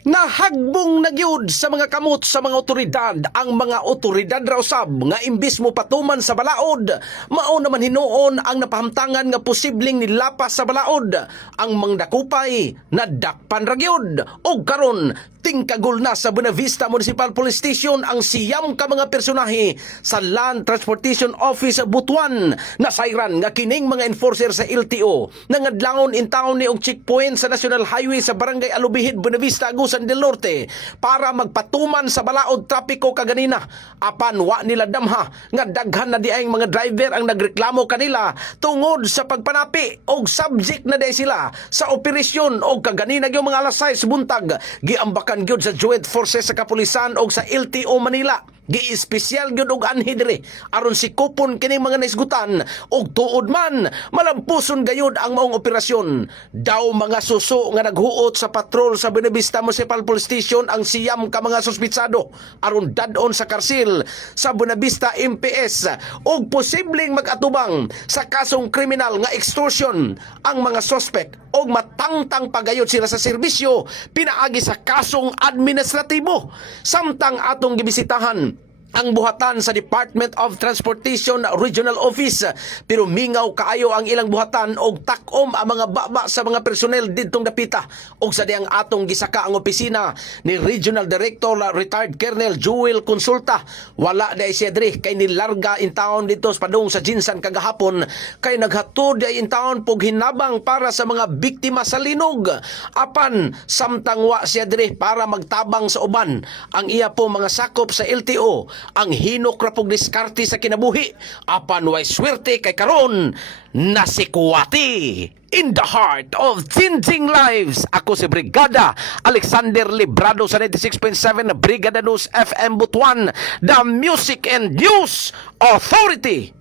Nahagbong nagyud sa mga kamot sa mga otoridad ang mga otoridad raw sab nga imbis mo patuman sa balaod, mao naman hinuon ang napahamtangan nga posibleng nilapas sa balaod. Ang mangdakupay nadakpan ra gyud og karon tingkagol na sa Buenavista Municipal Police Station ang siyam ka mga personahe sa Land Transportation Office Butuan. Nasayran nga kining mga enforcer sa LTO nangadlangon in town ni og checkpoint sa National Highway sa Barangay Alubihid, Buenavista, Agusan del Norte para magpatuman sa balaod trapiko kaganina. Apan wa nila damha nga daghan na diayng mga driver ang nagreklamo kanila tungod sa pagpanapi og subject na day sila sa operasyon og kaganina gyud mga alas 6 buntag giambakan gyud sa Joint Forces sa Kapulisan og sa LTO Manila. Gi-espesyal gyud og anhi diri aron sikupon kining mga naisgutan og tuod man malampuson gayud ang maong operasyon. Daw mga suso nga naghuot sa patrol sa Buenavista Municipal Police Station ang siyam ka mga suspitsado aron dadon sa karsil sa Buenavista MPS og posibleng mag-atubang sa kasong kriminal nga extortion ang mga suspect og matangtang pagayod sila sa serbisyo pinaagi sa kasong administratibo. Samtang atong gibisitahan ang buhatan sa Department of Transportation Regional Office, pero mingaw kaayo ang ilang buhatan og takom ang mga baba sa mga personel didtong dapita og sa diyang atong gisaka ang opisina ni Regional Director retired Colonel Joel Consulta. Wala na siya diri kay nilarga in town dito sa padung sa Jinsan kagahapon kay naghatod ay in town pog hinabang para sa mga biktima sa linog. Apan samtang wa siya diri para magtabang sa uban ang iya po mga sakop sa LTO ang hinok ra pog diskarte sa kinabuhi. Apan way swerte kay karon nasikuwati. In the heart of changing lives, ako si Brigada Alexander Librado sa 96.7 Brigada News FM Butuan, the Music and News Authority.